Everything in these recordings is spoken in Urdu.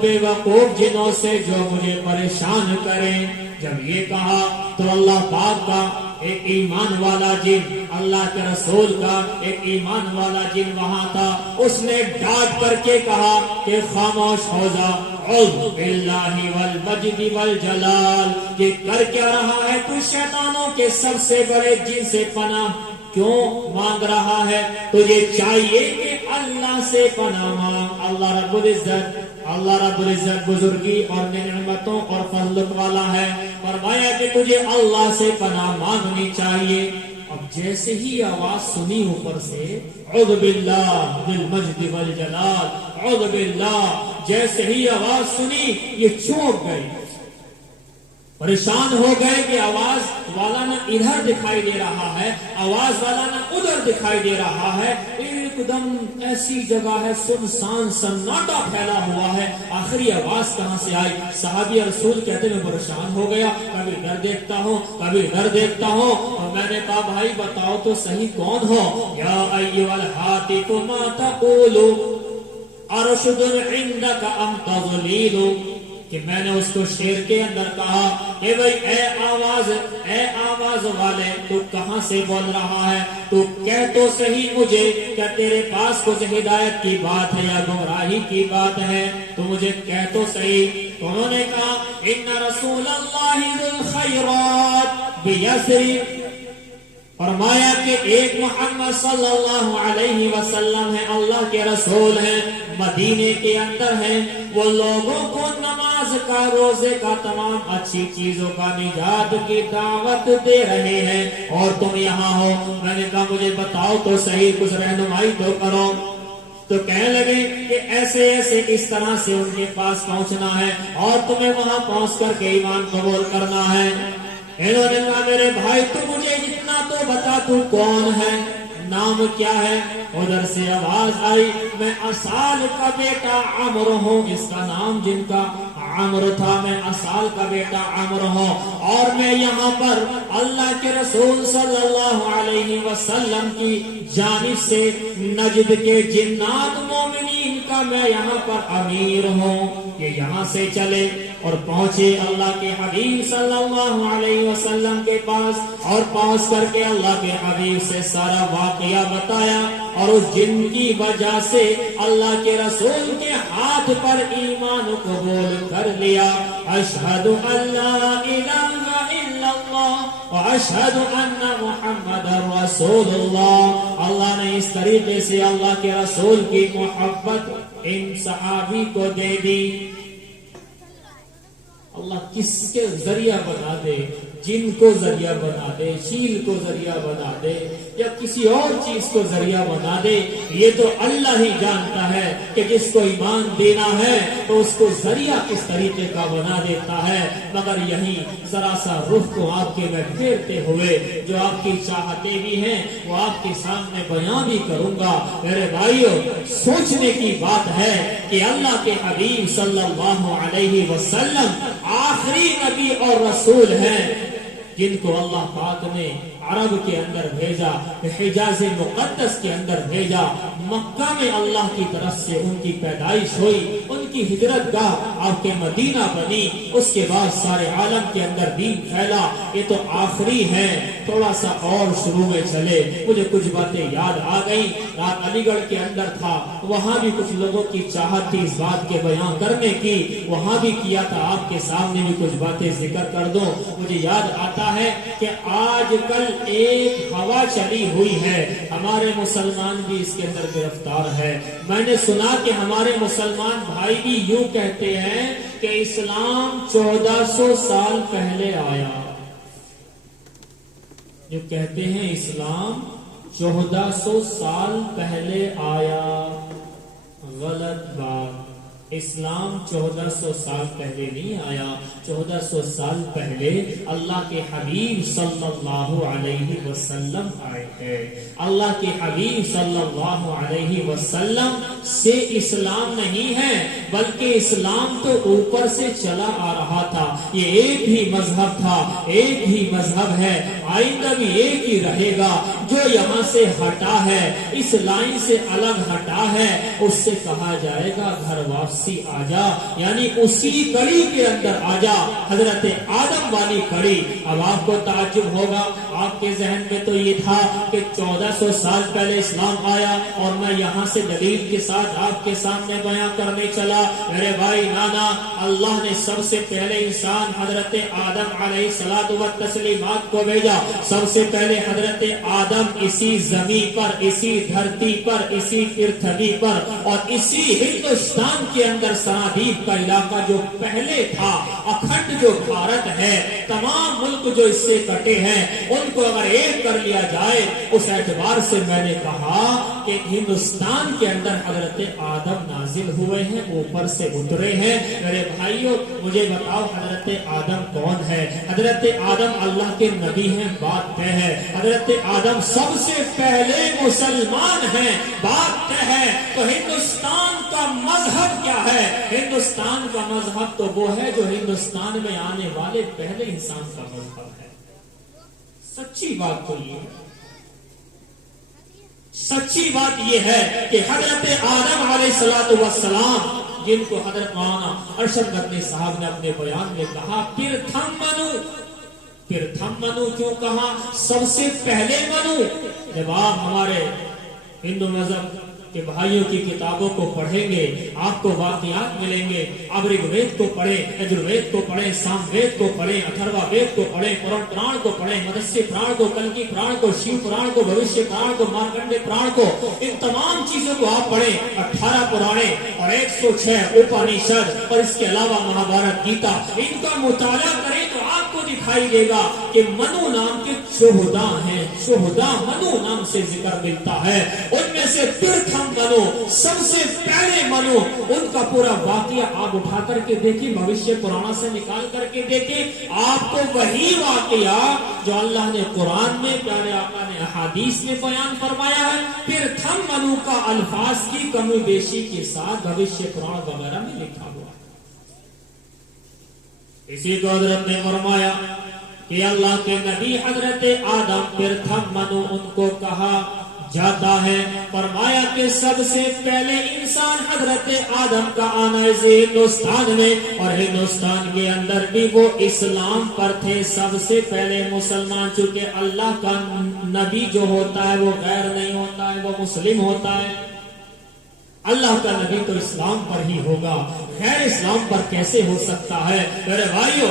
بے وقوف جنوں سے جو مجھے پریشان کریں. جب یہ کہا تو اللہ پاک کا ایک ایمان والا جن، اللہ کے رسول کا ایک ایمان والا جن وہاں تھا. اس نے ڈانٹ کر کے کہا کہ خاموش ہو جا، اعوذ باللہ والمجد والجلال. یہ کر کیا رہا ہے؟ تو شیطانوں کے سب سے بڑے جن سے پناہ کیوں مانگ رہا ہے؟ تجھے چاہیے کہ اللہ سے پناہ مانگ. اللہ رب العزت بزرگی اور نعمتوں اور فضل والا ہے. فرمایا کہ تجھے اللہ سے پناہ مانگنی چاہیے. اب جیسے ہی آواز سنی اوپر سے، اعوذ باللہ بالمجد والجلال، اعوذ باللہ، جیسے ہی آواز سنی یہ چونک گئے، پریشان ہو گئے کہ آواز والا نہ ادھر دکھائی دے رہا ہے، آواز والا نہ ادھر دکھائی دے رہا ہے. ایک دم ایسی جگہ ہے، سنسان سناٹا پھیلا ہوا ہے. آخری آواز کہاں سے آئی؟ صحابی رسول کہتے میں پریشان ہو گیا، کبھی ادھر دیکھتا ہوں کبھی ادھر دیکھتا ہوں. اور میں نے کہا بھائی بتاؤ تو صحیح کون ہو؟ یا ایھا الحاتف ما تقول ارشد عندک ام تضلیل. کہ میں نے اس کو شعر کے اندر کہا کہ بھئی اے آواز والے، تو کہاں سے بول رہا ہے؟ تو کہہ تو صحیح مجھے، کیا تیرے پاس کچھ ہدایت کی بات ہے یا گمراہی کی بات ہے؟ تو مجھے کہہ تو صحیح. تو انہوں نے کہا ان رسول اللہ ذو الخیرات بیثرب. فرمایا کہ ایک محمد صلی اللہ علیہ وسلم ہے، اللہ کے رسول ہیں، مدینے کے اندر ہیں. وہ لوگوں کو نماز کا، روزے کا، تمام اچھی چیزوں کا، نجات کی دعوت دے رہے ہیں، اور تم یہاں ہو. میں نے کہا مجھے بتاؤ تو صحیح، کچھ رہنمائی تو کرو. تو کہنے لگے کہ ایسے ایسے اس طرح سے ان کے پاس پہنچنا ہے اور تمہیں وہاں پہنچ کر کے ایمان قبول کرنا ہے. انہوں نے کہا میرے بھائی تو مجھے اتنا تو بتا تو کون ہے، نام کیا ہے؟ ادھر سے آواز آئی میں اسال کا بیٹا عمرو ہوں. اس کا نام جن کا عمرو تھا، میں اسال کا بیٹا عمرو ہوں، اور میں یہاں پر اللہ کے رسول صلی اللہ علیہ وسلم کی جانب سے نجد کے جنات مومنین کا میں یہاں پر امیر ہوں. یہ یہاں سے چلے اور پہنچے اللہ کے حبیب صلی اللہ علیہ وسلم کے پاس، اور پہنچ کر کے اللہ کے حبیب سے سارا واقعہ بتایا، اور اس جن کی وجہ سے اللہ کے رسول کے ہاتھ پر ایمان قبول کر لیا. اشہد ان لا الہ الا اللہ واشہد ان محمد رسول اللہ. اللہ نے اس طریقے سے اللہ کے رسول کی محبت ان صحابی کو دے دی. اللہ کس کے ذریعہ بنا دے، جن کو ذریعہ بنا دے، شیل کو ذریعہ بنا دے، یا کسی اور چیز کو ذریعہ بنا دے، یہ تو اللہ ہی جانتا ہے کہ جس کو ایمان دینا ہے تو اس کو ذریعہ کس طریقے کا بنا دیتا ہے. مگر یہی ذرا سا رخ کو آپ کے میں پھیرتے ہوئے جو آپ کی چاہتے بھی ہیں وہ آپ کے سامنے بیان بھی کروں گا. میرے بھائیو، سوچنے کی بات ہے کہ اللہ کے حبیب صلی اللہ علیہ وسلم آخری نبی اور رسول ہیں جن کو اللہ پاک نے عرب کے اندر بھیجا، حجاز مقدس کے اندر بھیجا. مکہ میں اللہ کی طرف سے ان کی پیدائش ہوئی، ان کی ہجرت گاہ آپ کے مدینہ بنی، اس کے بعد سارے عالم کے اندر دین پھیلا. یہ تو آخری ہے. تھوڑا سا اور شروع میں چلے، مجھے کچھ باتیں یاد آ گئی. رات علی گڑھ کے اندر تھا، وہاں بھی کچھ لوگوں کی چاہت تھی اس بات کے بیان کرنے کی، وہاں بھی کیا تھا. آپ کے سامنے بھی کچھ باتیں ذکر کر دوں. مجھے یاد آتا ہے کہ آج کل ایک ہوا چلی ہوئی ہے، ہمارے مسلمان بھی اس کے اندر گرفتار ہے. میں نے سنا کہ ہمارے مسلمان بھائی بھی یوں کہتے ہیں کہ اسلام 1400 سال پہلے آیا. جو کہتے ہیں اسلام 1400 سال پہلے آیا، غلط بات. اسلام 1400 سال پہلے نہیں آیا. 1400 سال پہلے اللہ کے حبیب صلی اللہ علیہ وسلم آئے ہیں. اللہ کے حبیب صلی اللہ علیہ وسلم سے اسلام نہیں ہے، بلکہ اسلام تو اوپر سے چلا آ رہا تھا. یہ ایک ہی مذہب تھا، ایک ہی مذہب ہے، آئندہ بھی ایک ہی رہے گا. جو یہاں سے ہٹا ہے, اس لائن سے الگ ہٹا ہے, اس سے کہا جائے گا گھر واپسی آ جا, یعنی اسی کڑی کے اندر آ جا, حضرت آدم والی کڑی. اب آپ کو تعجب ہوگا, آپ کے ذہن میں تو یہ تھا کہ 1400 سال پہلے اسلام آیا اور میں یہاں سے دلیل کے ساتھ آپ کے سامنے بیان کرنے چلا. میرے بھائی نانا, اللہ نے سب سے پہلے انسان حضرت آدم علیہ الصلوۃ والتسلیمات کو بھیجا. سب سے پہلے حضرت آدم اسی زمین پر, اسی دھرتی پر, اسی پرتھوی پر اور اسی ہندوستان کے اندر سرادیپ کا علاقہ جو پہلے تھا, اکھنڈ جو بھارت ہے, تمام ملک جو اس سے کٹے ہیں ان کو اگر ایک کر لیا جائے, اس اعتبار سے میں نے کہا کہ ہندوستان کے اندر حضرت آدم نازل ہوئے ہیں, اوپر سے اترے ہیں. میرے بھائیوں مجھے بتاؤ حضرت آدم کون ہے؟ حضرت آدم اللہ کے نبی ہیں, بات طے ہے. حضرت آدم سب سے پہلے مسلمان ہیں, بات طے ہے. تو ہندوستان کا مذہب کیا ہے؟ ہندوستان کا مذہب تو وہ ہے جو ہندوستان میں آنے والے پہلے انسان کا مذہب ہے. سچی بات تو یہ ہے, سچی بات یہ ہے کہ حضرت آدم علیہ الصلوۃ والسلام, جن کو حضرت مولانا ارشد غنی صاحب نے اپنے بیان میں کہا پرتھم منو. پرتھم منو کیوں کہا؟ سب سے پہلے منو. جب آپ ہمارے ہندو مذہب کہ بھائیوں کی کتابوں کو پڑھیں گے آپ کو واقعات ملیں گے. آپ رگ وید کو پڑھیں, یجروید کو پڑھیں, سام وید کو پڑھیں, اتھروا وید کو پڑھیں, پورن پران کو پڑھیں, مدسیہ پران کو, کلکی پران کو, شیو پران کو, بھوشیہ پران کو, مارکنڈے پران کو, ان تمام چیزوں کو آپ پڑھیں. 18 پرانے اور 106 اپنیشد اور اس کے علاوہ مہابھارت, گیتا, ان کا مطالعہ کریں تو آپ کو دکھائی دے گا کہ منو نام کے شہدا ہیں. شہدا منو نام سے ذکر ملتا ہے. ان میں سے پرتھم منو, سب سے پہلے منو, ان کا پورا واقعہ آپ اٹھا کر کے دیکھیں, بھوشیہ پرانا سے نکال کر کے دیکھیں, آپ کو وہی واقعہ جو اللہ نے قرآن میں, پیارے آقا نے احادیث میں بیان فرمایا ہے, پرتھم منو کا الفاظ کی کمی بیشی کے ساتھ بھوشیہ پران وغیرہ میں لکھا ہوا ہے. اسی کو حضرت نے فرمایا کہ اللہ کے نبی حضرت آدم پرتھم منو ان کو کہا جاتا ہے. فرمایا کہ سب سے پہلے انسان حضرت آدم کا آنا ہے ہندوستان میں, اور ہندوستان کے اندر بھی وہ اسلام پر تھے. سب سے پہلے مسلمان, چونکہ اللہ کا نبی جو ہوتا ہے وہ غیر نہیں ہوتا ہے, وہ مسلم ہوتا ہے. اللہ کا نبی تو اسلام پر ہی ہوگا, غیر اسلام پر کیسے ہو سکتا ہے؟ میرے بھائیوں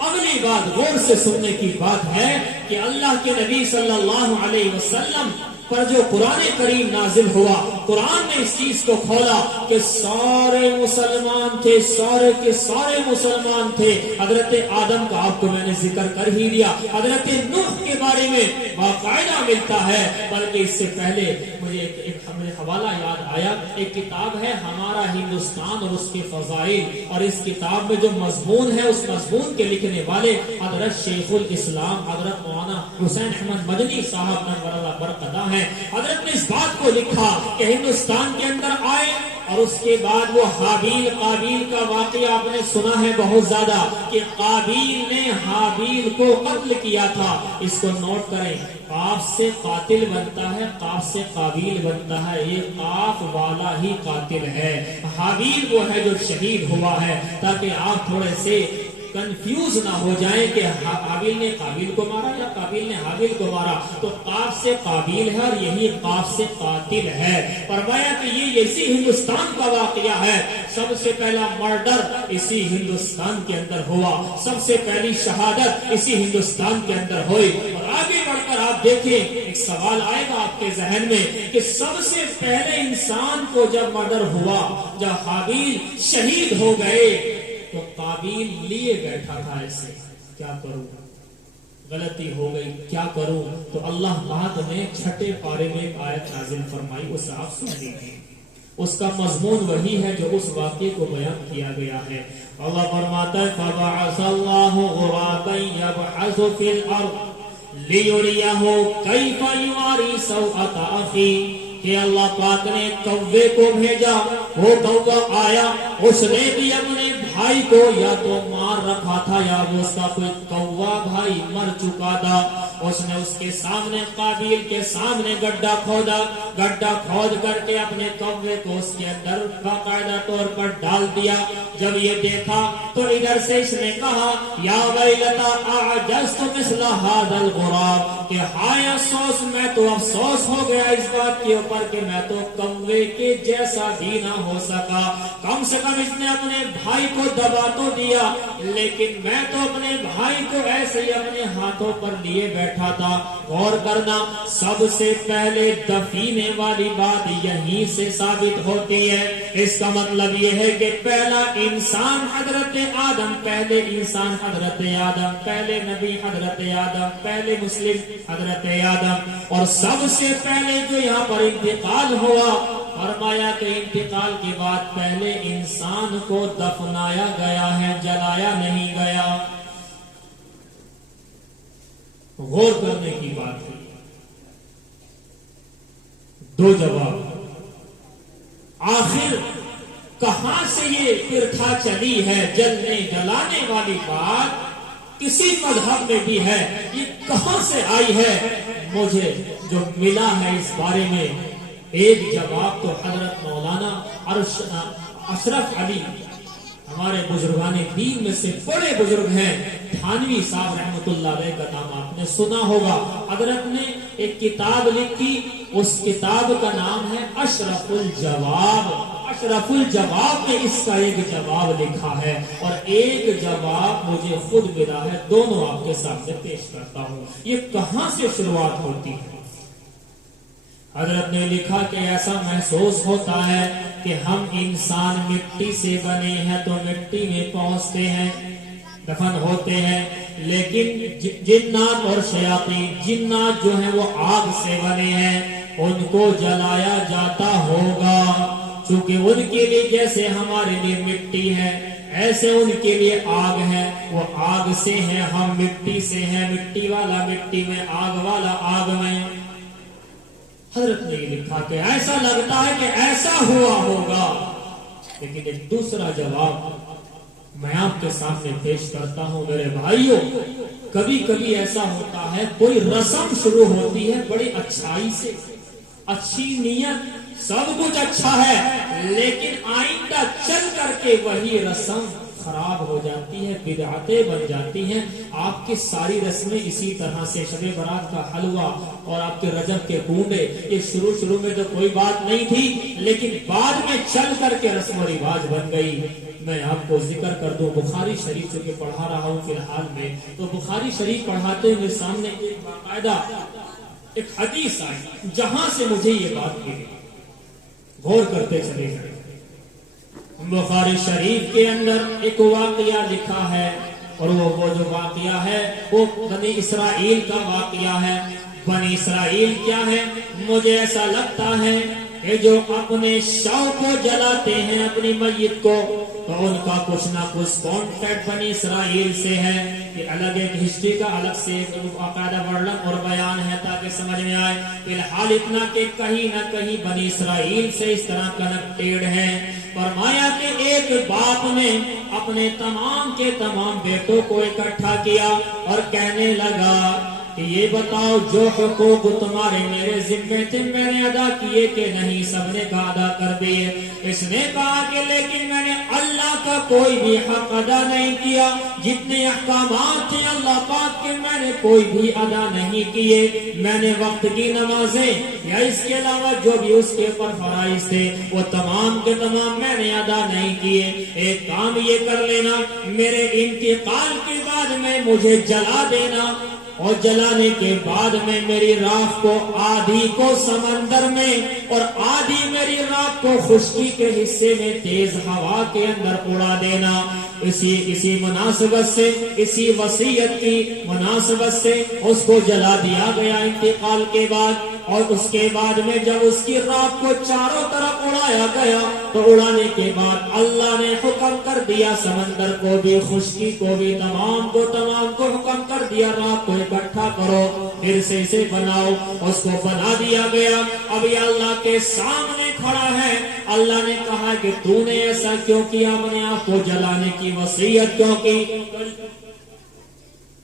اگلی بات غور سے سننے کی بات ہے کہ اللہ کے نبی صلی اللہ علیہ وسلم پر جو قرآن کریم نازل ہوا, قرآن نے اس چیز کو کھولا کہ سارے مسلمان تھے, سارے کے سارے مسلمان تھے. حضرت آدم کا آپ کو میں نے ذکر کر ہی دیا, حضرت نوح کے بارے میں باقاعدہ ملتا ہے. بلکہ اس سے پہلے مجھے ایک حوالہ یاد آیا, ایک کتاب ہے ہمارا ہندوستان اور اس کے فضائل, اور اس کتاب میں جو مضمون ہے اس مضمون کے لکھنے والے حضرت شیخ الاسلام حضرت مولانا حسین احمد مدنی صاحب نور اللہ برقدہ ہیں. حضرت نے اس بات کو لکھا کہ ہندوستان کے اندر آئے اور اس کے بعد وہ حابیل قابیل کا واقعہ آپ نے سنا ہے بہت زیادہ, کہ قابیل نے حابیل کو قتل کیا تھا. اس کو نوٹ کریں, قاف سے قاتل بنتا ہے, قاف سے قابیل بنتا ہے, یہ قاف والا ہی قاتل ہے. حابیل وہ ہے جو شہید ہوا ہے, تاکہ آپ تھوڑے سے کنفیوز نہ ہو جائیں کہ حابیل نے قابیل کو مارا یا قابیل نے حابیل کو مارا. تو قاف سے قابیل ہے اور یہی قاف سے قاتل ہے. فرمایا کہ یہ اسی ہندوستان کا واقعہ ہے. سب سے پہلا مرڈر اسی ہندوستان کے اندر ہوا, سب سے پہلی شہادت اسی ہندوستان کے اندر ہوئی. اور آگے بڑھ کر آپ دیکھیں, ایک سوال آئے گا آپ کے ذہن میں کہ سب سے پہلے انسان کو جب مرڈر ہوا, جب حابیل شہید ہو گئے, تو قابیل لیے بیٹھا تھا ایسے, کیا کروں, غلطی ہو گئی, کیا کروں. تو اللہ بعد میں 6 پارے میں ایک آیت نازل فرمائی, اس سے آپ سن لیجیے. اس کا مضمون وہی ہے جو اس واقعے کو بیان کیا گیا ہے. اللہ فرماتا ہے فَبَعَثَ اللَّهُ غُرَابًا يَبْحَثُ فِي الْأَرْضِ لِيُرِيَهُ كَيْفَ يُوَارِي سَوْءَةَ أَخِيهِ, کہ اللہ پاک نے کوے کو بھیجا, وہ کوا آیا, اس نے بھی اپنے بھائی کو یا تو مار رکھا تھا یا وہ اس کا کوئی کوا بھائی مر چکا تھا. اس نے اس کے سامنے قابیل کے سامنے گڈھا کھودا، گڈھا کھود کر کے اپنے کوے کو اس کے اندر باقاعدہ طور پر ڈال دیا۔ جب یہ دیکھا تو ادھر سے اس نے کہا یا ویلتا اعجزت مثل هذا الغراب، کہ ہائے افسوس، میں تو افسوس ہو گیا اس بات کے اوپر کہ میں تو کوے کے جیسا بھی نہ ہو سکا۔ کم سے کم اس نے اپنے بھائی کو دبا تو دیا، لیکن میں تو اپنے بھائی کو ایسے ہی اپنے ہاتھوں پر لیے بیٹھا تھا۔ غور کرنا، سب سے پہلے دفینے والی بات یہیں سے ثابت ہوتی ہے۔ اس کا مطلب یہ ہے کہ پہلا انسان حضرت آدم، پہلے انسان حضرت آدم، پہلے نبی حضرت آدم، پہلے مسلم حضرت آدم، اور سب سے پہلے جو یہاں پر انتقال ہوا، فرمایا کہ انتقال کے بعد پہلے انسان کو دفنایا گیا ہے، جلایا نہیں گیا۔ غور کرنے کی بات ہے۔ دو جواب، آخر کہاں سے یہ پرتھا چلی ہے؟ جلنے جلانے والی بات کسی مذہب میں بھی ہے، یہ کہاں سے آئی ہے؟ مجھے جو ملا ہے اس بارے میں ایک جواب تو حضرت مولانا اشرف علی، ہمارے بزرگان دین میں سے بڑے بزرگ ہیں، تھانوی صاحب رحمت اللہ علیہ کا نام آپ نے سنا ہوگا۔ حضرت نے ایک کتاب لکھی، اس کتاب کا نام ہے اشرف الجواب۔ اشرف الجواب میں اس کا ایک جواب لکھا ہے، اور ایک جواب مجھے خود ملا ہے، دونوں آپ کے سامنے پیش کرتا ہوں۔ یہ کہاں سے شروعات ہوتی ہے؟ حضرت نے لکھا کہ ایسا محسوس ہوتا ہے کہ ہم انسان مٹی سے بنے ہیں تو مٹی میں پہنچتے ہیں، دفن ہوتے ہیں، لیکن جنات اور شیاطین، جنات جو ہیں وہ آگ سے بنے ہیں، ان کو جلایا جاتا ہوگا، چونکہ ان کے لیے جیسے ہمارے لیے مٹی ہے ایسے ان کے لیے آگ ہے، وہ آگ سے ہیں، ہم مٹی سے ہیں، مٹی والا مٹی میں، آگ والا آگ میں۔ حضرت نے یہ لکھا کہ ایسا لگتا ہے کہ ایسا ہوا ہوگا، لیکن ایک دوسرا جواب میں آپ کے سامنے پیش کرتا ہوں میرے بھائیوں۔ کبھی کبھی ایسا ہوتا ہے، کوئی رسم شروع ہوتی ہے بڑی اچھائی سے، اچھی نیت، سب کچھ اچھا ہے، لیکن آئندہ چل کر کے وہی رسم خراب ہو جاتی ہے، بدعتیں بن جاتی ہیں۔ آپ کی ساری رسمیں اسی طرح سے، شب برات کا حلوہ اور آپ کے رجب کے بونڈے، یہ شروع میں تو کوئی بات نہیں تھی، لیکن بعد میں چل کر کے رسم و رواج بن گئی۔ میں آپ کو ذکر کر دوں، بخاری شریف چونکہ پڑھا رہا ہوں فی الحال میں، تو بخاری شریف پڑھاتے ہوئے سامنے ایک باقاعدہ ایک حدیث آئی جہاں سے مجھے یہ بات ملی، غور کرتے چلے گئے۔ بخاری شریف کے اندر ایک واقعہ لکھا ہے، اور وہ جو واقعہ ہے وہ بنی اسرائیل کا واقعہ ہے۔ بنی اسرائیل کیا ہے؟ مجھے ایسا لگتا ہے کہ جو اپنے شو کو جلاتے ہیں، اپنی میت کو، تو ان کا کچھ نہ کچھ کانٹیکٹ بنی اسرائیل سے ہے۔ یہ الگ ایک ہسٹری کا الگ سے باقاعدہ ورنن اور بیان ہے تاکہ سمجھ میں آئے۔ فی الحال اتنا کہ کہیں نہ کہیں بنی اسرائیل سے اس طرح کنیکٹیڈ ہے۔ فرمایا کہ ایک باپ نے اپنے تمام کے تمام بیٹوں کو اکٹھا کیا اور کہنے لگا کہ یہ بتاؤ جو حقوق تمہارے میرے ذمے تھے میں نے ادا کیے کہ نہیں؟ سب نے کہا ادا کر دیے۔ اس نے کہا کہ لیکن میں نے اللہ کا کوئی بھی حق ادا نہیں کیا، جتنے احکامات تھے اللہ پاک کے میں نے کوئی بھی ادا نہیں کیے۔ میں نے وقت کی نمازیں یا اس کے علاوہ جو بھی اس کے اوپر فرائض تھے وہ تمام کے تمام میں نے ادا نہیں کیے۔ ایک کام یہ کر لینا، میرے انتقال کے بعد میں مجھے جلا دینا، اور جلانے کے بعد میں میری راکھ کو آدھی کو سمندر میں اور آدھی میری راکھ کو خشکی کے حصے میں تیز ہوا کے اندر اڑا دینا۔ اسی مناسبت سے، اسی وصیت کی مناسبت سے اس کو جلا دیا گیا انتقال کے بعد۔ اور اس کے بعد میں جب اس کی راکھ کو چاروں طرف اڑایا گیا تو اڑانے کے بعد اللہ نے حکم کر دیا سمندر کو بھی، خشکی کو بھی، تمام کو حکم کر دیا راکھ کو اکٹھا کرو، پھر سے اسے بناؤ۔ اس کو بنا دیا گیا۔ اب یہ اللہ کے سامنے کھڑا ہے۔ اللہ نے کہا کہ تو نے ایسا کیوں کیا؟ اپنے آپ کو جلانے کی وصیت کیوں کی؟